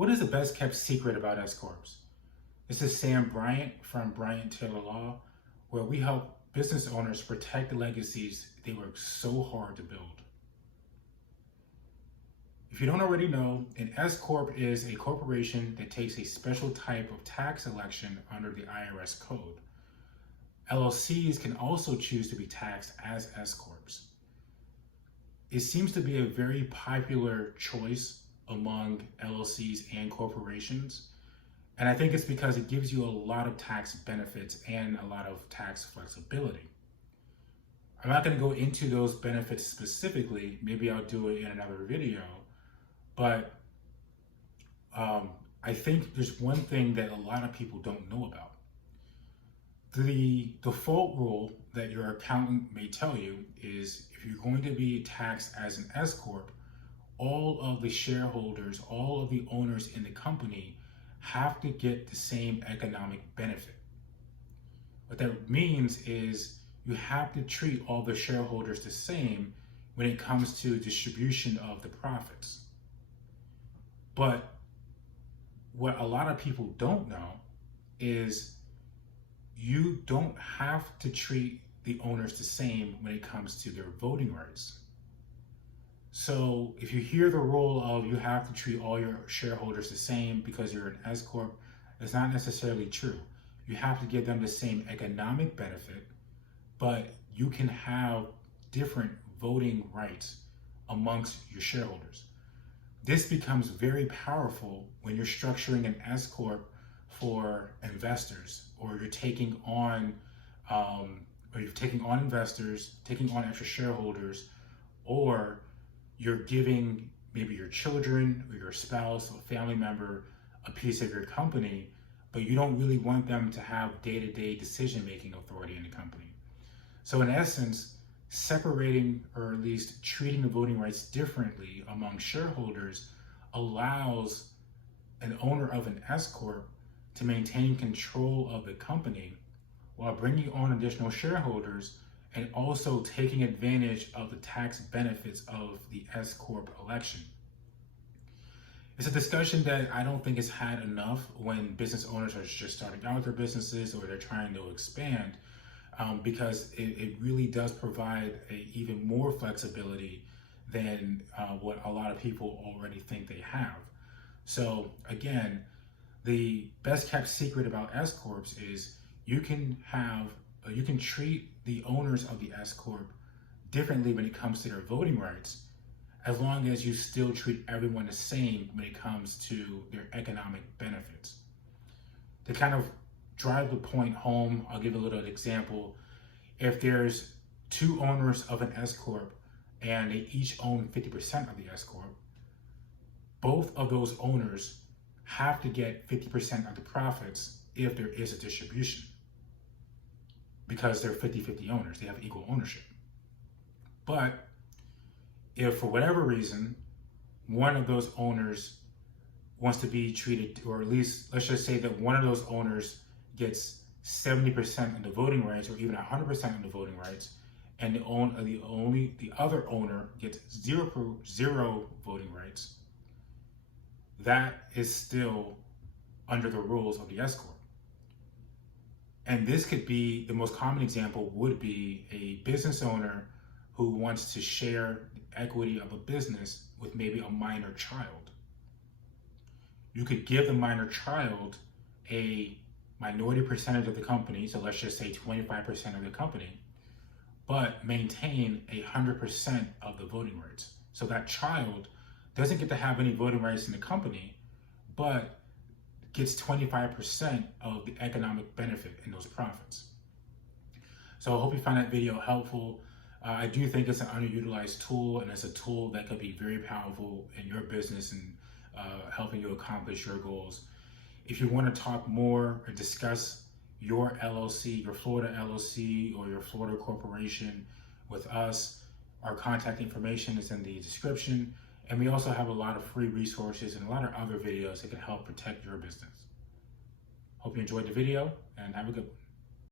What is the best kept secret about s-corps? This is Sam Bryant from Bryant Taylor Law, where we help business owners protect the legacies they work so hard to build. If you don't already know, an s-corp is a corporation that takes a special type of tax election under the IRS code. LLCs can also choose to be taxed as s-corps. It seems to be a very popular choice among LLCs and corporations. And I think it's because it gives you a lot of tax benefits and a lot of tax flexibility. I'm not going to go into those benefits specifically. Maybe I'll do it in another video. But I think there's one thing that a lot of people don't know about. The default rule that your accountant may tell you is if you're going to be taxed as an s-corp, all of the shareholders, all of the owners in the company have to get the same economic benefit. What that means is you have to treat all the shareholders the same when it comes to distribution of the profits. But what a lot of people don't know is you don't have to treat the owners the same when it comes to their voting rights. So if you hear the rule of you have to treat all your shareholders the same because you're an s-corp, it's not necessarily true. You have to give them the same economic benefit, but you can have different voting rights amongst your shareholders. This becomes very powerful when you're structuring an s-corp for investors, or you're taking on investors, taking on extra shareholders, or you're giving maybe your children or your spouse or family member a piece of your company, but you don't really want them to have day-to-day decision-making authority in the company. So in essence, separating or at least treating the voting rights differently among shareholders allows an owner of an s-corp to maintain control of the company while bringing on additional shareholders and also taking advantage of the tax benefits of the s-corp election. It's a discussion that I don't think is had enough when business owners are just starting out their businesses or they're trying to expand, because it really does provide even more flexibility than what a lot of people already think they have. So again, the best kept secret about s-corps is you can treat the owners of the s-corp differently when it comes to their voting rights, as long as you still treat everyone the same when it comes to their economic benefits. To kind of drive the point home, I'll give a little example. If there's two owners of an s-corp and they each own 50% of the s-corp, both of those owners have to get 50% of the profits if there is a distribution, because they're 50-50 owners, they have equal ownership. But if for whatever reason, one of those owners wants to be treated, or at least let's just say that one of those owners gets 70% of the voting rights or even 100% of the voting rights, and the other owner gets zero voting rights, that is still under the rules of the s-corp. And this could be, the most common example would be a business owner who wants to share the equity of a business with maybe a minor child. You could give the minor child a minority percentage of the company, so let's just say 25% of the company, but maintain 100% of the voting rights. So that child doesn't get to have any voting rights in the company, but gets 25% of the economic benefit in those profits. So I hope you find that video helpful. I do think it's an underutilized tool, and it's a tool that could be very powerful in your business and helping you accomplish your goals. If you want to talk more or discuss your LLC, your Florida LLC, or your Florida corporation with us, our contact information is in the description. And we also have a lot of free resources and a lot of other videos that can help protect your business. Hope you enjoyed the video, and have a good one.